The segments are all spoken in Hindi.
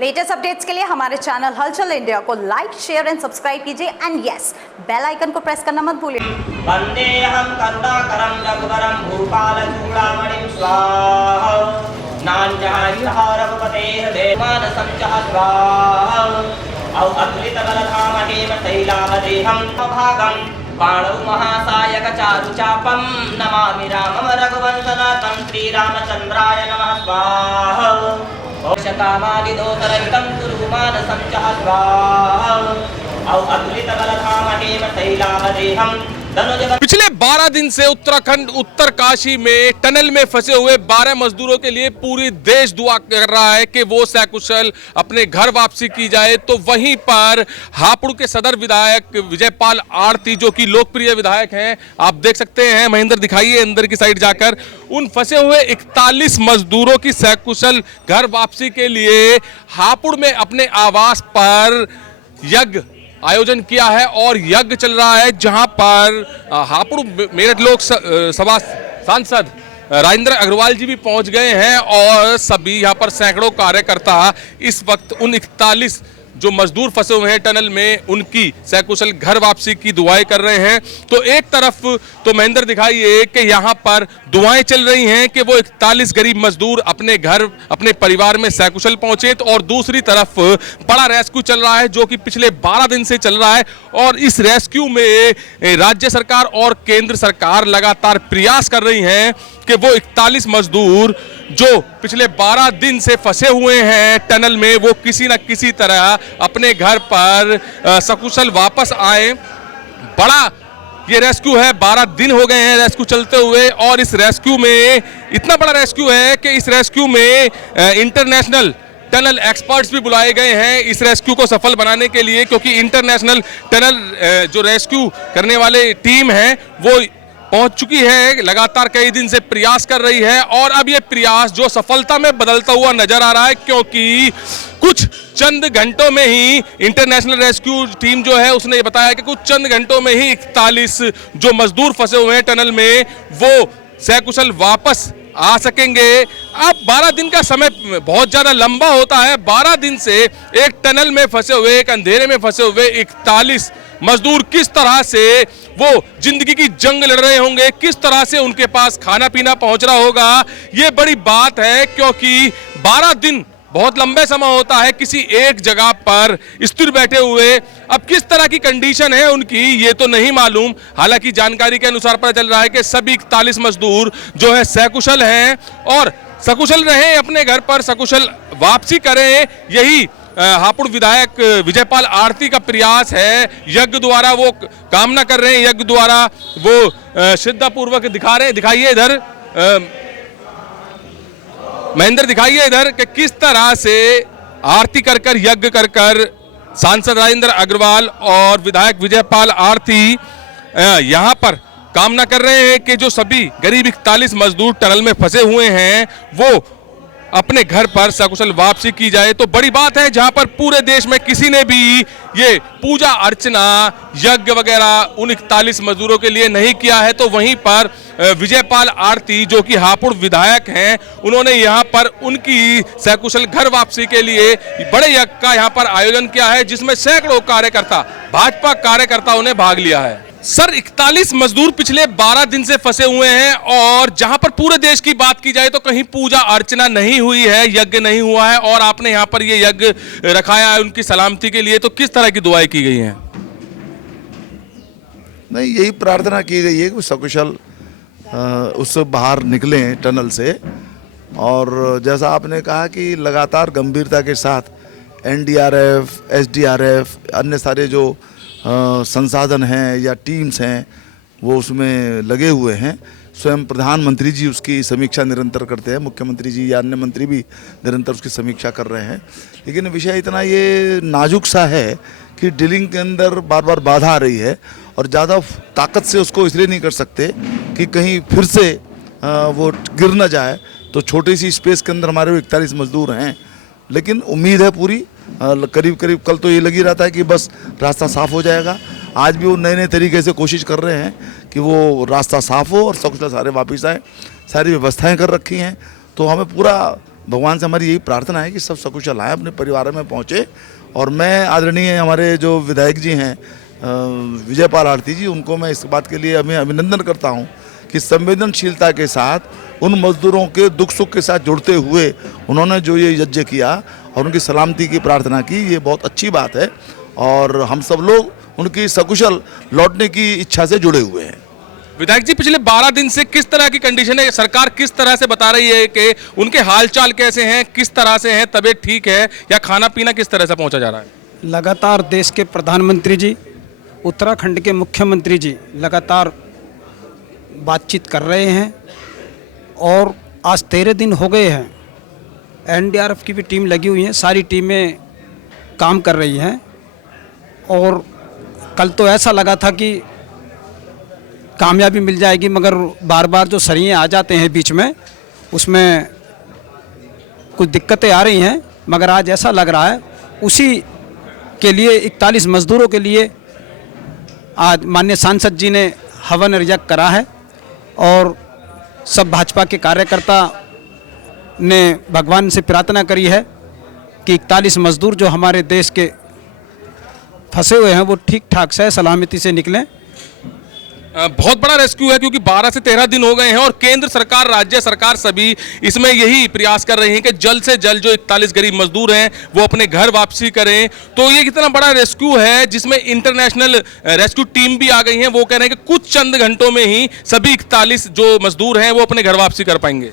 लेटेस्ट अपडेट्स के लिए हमारे चैनल हलचल इंडिया को लाइक, शेयर एंड सब्सक्राइब कीजिए एंड यस, बेल आइकन को प्रेस करना मत भूलिए। वंदेहं करुणाकरं रघुवरं भूपालचूडामणिं स्वाहा नान्यः रघुपतेः देवानसं च स्वाहा औ अतुलितबलधामहेम शैलावदेहं भागं बाणौ महासायक चारुचापं नमामि रामं रघुवंशनाथं श्रीरामचन्द्राय नमः स्वाहा कामादिदोतरहितं कुरु मानसं च स्वाहा औ अतुलितबलधामहेम शैलावदेहं। पिछले 12 दिन से उत्तराखंड उत्तरकाशी में टनल में फंसे हुए 12 मजदूरों के लिए पूरी देश दुआ कर रहा है कि वो सकुशल अपने घर वापसी की जाए। तो वहीं पर हापुड़ के सदर विधायक विजयपाल आरती, जो कि लोकप्रिय विधायक हैं, आप देख सकते हैं, महेंद्र दिखाइए अंदर की साइड जाकर, उन फंसे हुए 41 मजदूरों की सकुशल घर वापसी के लिए हापुड़ में अपने आवास पर यज्ञ आयोजन किया है और यज्ञ चल रहा है, जहां पर हापुड़ मेरठ लोकसभा सांसद राजेंद्र अग्रवाल जी भी पहुंच गए हैं और सभी यहां पर सैकड़ों कार्यकर्ता इस वक्त उन 41 जो मजदूर फंसे हुए हैं टनल में, उनकी सकुशल घर वापसी की दुआएं कर रहे हैं। तो एक तरफ तो महेंद्र दिखाइए कि यहाँ पर दुआएं चल रही हैं कि वो 41 गरीब मजदूर अपने घर अपने परिवार में सकुशल पहुंचे, तो और दूसरी तरफ बड़ा रेस्क्यू चल रहा है जो कि पिछले 12 दिन से चल रहा है। और इस रेस्क्यू में राज्य सरकार और केंद्र सरकार लगातार प्रयास कर रही हैं कि वो 41 मजदूर जो पिछले 12 दिन से फंसे हुए हैं टनल में, वो किसी न किसी तरह अपने घर पर सकुशल वापस आए। बड़ा ये रेस्क्यू है, 12 दिन हो गए हैं रेस्क्यू चलते हुए, और इस रेस्क्यू में इतना बड़ा रेस्क्यू है कि इस रेस्क्यू में इंटरनेशनल टनल एक्सपर्ट्स भी बुलाए गए हैं इस रेस्क्यू को सफल बनाने के लिए, क्योंकि इंटरनेशनल टनल जो रेस्क्यू करने वाले टीम है वो पहुंच चुकी है, लगातार कई दिन से प्रयास कर रही है। और अब ये प्रयास जो सफलता में बदलता हुआ नजर आ रहा है, क्योंकि कुछ चंद घंटों में ही इंटरनेशनल रेस्क्यू टीम जो है उसने ये बताया कि कुछ चंद घंटों में ही 41 जो मजदूर फंसे हुए हैं टनल में, वो सकुशल वापस आ सकेंगे। अब 12 दिन का समय बहुत ज़्यादा लंबा होता है। 12 दिन से एक टनल में फंसे हुए, एक अंधेरे में फंसे हुए 41 मजदूर किस तरह से वो जिंदगी की जंग लड़ रहे होंगे, किस तरह से उनके पास खाना पीना पहुंच रहा होगा, ये बड़ी बात है। क्योंकि 12 दिन बहुत लंबे समय होता है किसी एक जगह पर स्थिर बैठे हुए। अब किस तरह की कंडीशन है उनकी ये तो नहीं मालूम। हालांकि जानकारी के अनुसार पता चल रहा है कि सभी 41 मजदूर जो है सकुशल हैं और सकुशल रहें, अपने घर पर सकुशल वापसी करें। यही हापुड़ विधायक विजयपाल आरती का प्रयास है। यज्ञ द्वारा वो कामना कर रहे हैं, यज्ञ द्वारा वो श्रद्धापूर्वक दिखाइए इधर महेंद्र दिखाइए इधर कि किस तरह से आरती कर यज्ञ कर सांसद राजेंद्र अग्रवाल और विधायक विजयपाल आरती यहाँ पर कामना कर रहे हैं कि जो सभी गरीब 41 मजदूर टनल में फंसे हुए हैं वो अपने घर पर सकुशल वापसी की जाए। तो बड़ी बात है, जहां पर पूरे देश में किसी ने भी ये पूजा अर्चना यज्ञ वगैरह उन 41 मजदूरों के लिए नहीं किया है, तो वहीं पर विजयपाल आरती जो कि हापुड़ विधायक हैं, उन्होंने यहां पर उनकी सकुशल घर वापसी के लिए बड़े यज्ञ का यहां पर आयोजन किया है, जिसमें सैकड़ों कार्यकर्ता भाजपा कार्यकर्ताओं ने भाग लिया है। सर, 41 मजदूर पिछले 12 दिन से फंसे हुए हैं और जहां पर पूरे देश की बात की जाए तो कहीं पूजा अर्चना नहीं हुई है, यज्ञ नहीं हुआ है, और आपने यहां पर ये यज्ञ रखाया है उनकी सलामती के लिए, तो किस तरह की दुआएं की गई हैं? नहीं, यही प्रार्थना की गई है कि सकुशल उससे बाहर निकलें टनल से। और जैसा आपने कहा कि लगातार गंभीरता के साथ NDRF, SDRF, अन्य सारे जो संसाधन हैं या टीम्स हैं वो उसमें लगे हुए हैं। स्वयं प्रधानमंत्री जी उसकी समीक्षा निरंतर करते हैं, मुख्यमंत्री जी या अन्य मंत्री भी निरंतर उसकी समीक्षा कर रहे हैं। लेकिन विषय इतना ये नाजुक सा है कि ड्रिलिंग के अंदर बार बार बाधा आ रही है और ज़्यादा ताकत से उसको इसलिए नहीं कर सकते कि कहीं फिर से वो गिर न जाए। तो छोटी सी स्पेस के अंदर हमारे 41 मजदूर हैं, लेकिन उम्मीद है पूरी, करीब कल तो ये लगी रहता है कि बस रास्ता साफ़ हो जाएगा। आज भी वो नए तरीके से कोशिश कर रहे हैं कि वो रास्ता साफ़ हो और सकुशल सारे वापस आए। सारी व्यवस्थाएं कर रखी हैं, तो हमें पूरा भगवान से हमारी यही प्रार्थना है कि सब सकुशल आएँ, अपने परिवार में पहुँचे। और मैं आदरणीय हमारे जो विधायक जी हैं विजयपाल आरती जी, उनको मैं इस बात के लिए अभिनंदन करता हूँ कि संवेदनशीलता के साथ उन मजदूरों के दुख सुख के साथ जुड़ते हुए उन्होंने जो ये यज्ञ किया और उनकी सलामती की प्रार्थना की, ये बहुत अच्छी बात है। और हम सब लोग उनकी सकुशल लौटने की इच्छा से जुड़े हुए हैं। विधायक जी, पिछले 12 दिन से किस तरह की कंडीशन है? सरकार किस तरह से बता रही है कि उनके हालचाल कैसे हैं, किस तरह से हैं, तबीयत ठीक है या खाना पीना किस तरह से पहुंचा जा रहा है? लगातार देश के प्रधानमंत्री जी, उत्तराखंड के मुख्यमंत्री जी लगातार बातचीत कर रहे हैं और आज 13 दिन हो गए हैं। एनडीआरएफ की भी टीम लगी हुई है, सारी टीमें काम कर रही हैं। और कल तो ऐसा लगा था कि कामयाबी मिल जाएगी, मगर बार बार जो सरिये आ जाते हैं बीच में, उसमें कुछ दिक्कतें आ रही हैं। मगर आज ऐसा लग रहा है उसी के लिए 41 मजदूरों के लिए आज माननीय सांसद जी ने हवन यज्ञ करा है और सब भाजपा के कार्यकर्ता ने भगवान से प्रार्थना करी है कि 41 मजदूर जो हमारे देश के फंसे हुए हैं वो ठीक ठाक से सलामती से निकलें। बहुत बड़ा रेस्क्यू है क्योंकि 12 से 13 दिन हो गए हैं और केंद्र सरकार, राज्य सरकार सभी इसमें यही प्रयास कर रही हैं कि जल्द से जल्द जो 41 गरीब मजदूर हैं वो अपने घर वापसी करें। तो ये कितना बड़ा रेस्क्यू है जिसमें इंटरनेशनल रेस्क्यू टीम भी आ गई है। वो कह रहे हैं कि कुछ चंद घंटों में ही सभी 41 जो मजदूर हैं वो अपने घर वापसी कर पाएंगे।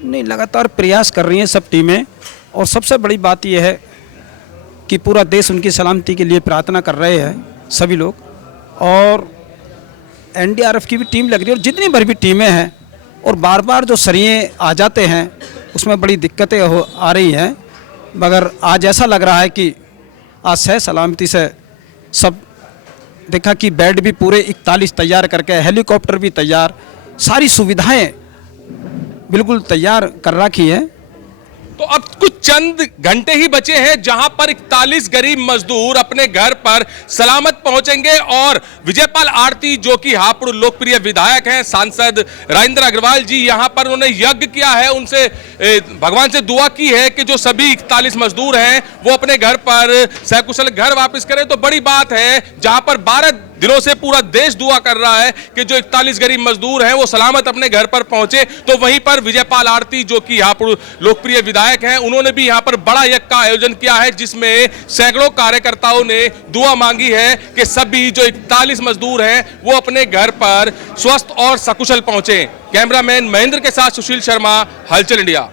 नहीं, लगातार प्रयास कर रही हैं सब टीमें और सबसे बड़ी बात यह है कि पूरा देश उनकी सलामती के लिए प्रार्थना कर रहे हैं सभी लोग। और एनडीआरएफ की भी टीम लग रही है और जितनी भर भी टीमें हैं, और बार बार जो सरिये आ जाते हैं उसमें बड़ी दिक्कतें आ रही हैं। मगर आज ऐसा लग रहा है कि आज सह सलामती से सब देखा कि बेड भी पूरे 41 तैयार करके, हेलीकॉप्टर भी तैयार, सारी सुविधाएं बिल्कुल तैयार कर रखी है। तो अब कुछ चंद घंटे ही बचे हैं जहां पर 41 गरीब मजदूर अपने घर पर सलामत पहुंचेंगे और विजयपाल आरती जो कि हापुड़ लोकप्रिय विधायक हैं, सांसद राजेंद्र अग्रवाल जी, यहां पर उन्होंने यज्ञ किया है, उनसे भगवान से दुआ की है कि जो सभी 41 मजदूर हैं वो अपने घर पर सकुशल घर वापस करें। तो बड़ी बात है जहां पर 12 दिनों से पूरा देश दुआ कर रहा है कि जो 41 गरीब मजदूर हैं वो सलामत अपने घर पर पहुंचे। तो वहीं पर विजयपाल आरती जो कि हापुड़ लोकप्रिय विधायक हैं, उन्होंने भी यहां पर बड़ा यज्ञ का आयोजन किया है जिसमें सैकड़ों कार्यकर्ताओं ने दुआ मांगी है कि सभी जो 41 मजदूर हैं वो अपने घर पर स्वस्थ और सकुशल पहुंचे। कैमरामैन महेंद्र के साथ सुशील शर्मा, हलचल इंडिया।